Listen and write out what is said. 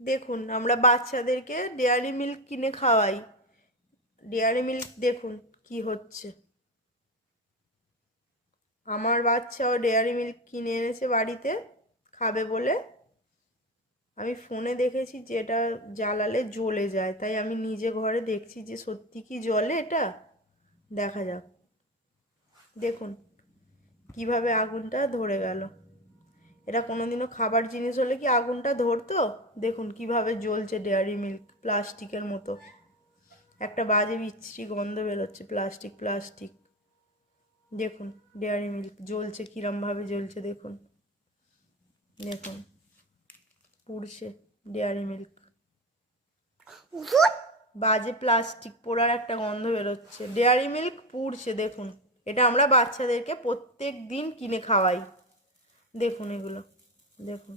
দেখুন আমরা বাচ্চাদেরকে ডেয়ারি মিল্ক কিনে খাওয়াই। ডেয়ারি মিল্ক দেখুন কি হচ্ছে। আমার বাচ্চাও ডেয়ারি মিল্ক কিনে এনেছে বাড়িতে খাবে বলে। আমি ফোনে দেখেছি যে এটা জ্বালালে জ্বলে যায়, তাই আমি নিজে ঘরে দেখছি যে সত্যি কি জ্বলে এটা। দেখা যাক। দেখুন কিভাবে আগুনটা ধরে গেল। এটা কোনোদিনও খাবার জিনিস হলে কি আগুনটা ধরতো? দেখুন কিভাবে জ্বলছে ডেয়ারি মিল্ক, প্লাস্টিকের মতো। একটা বাজে বিচ্ছিরি গন্ধ বেরোচ্ছে, প্লাস্টিক প্লাস্টিক। দেখুন ডেয়ারি মিল্ক জ্বলছে, কিরমভাবে জ্বলছে দেখুন। দেখুন পুড়ছে ডেয়ারি মিল্ক। বাজে প্লাস্টিক পোড়ার একটা গন্ধ বেরোচ্ছে, ডেয়ারি মিল্ক পুড়ছে দেখুন। এটা আমরা বাচ্চাদেরকে প্রত্যেক দিন কিনে খাওয়াই। দেখুন এগুলো, দেখুন।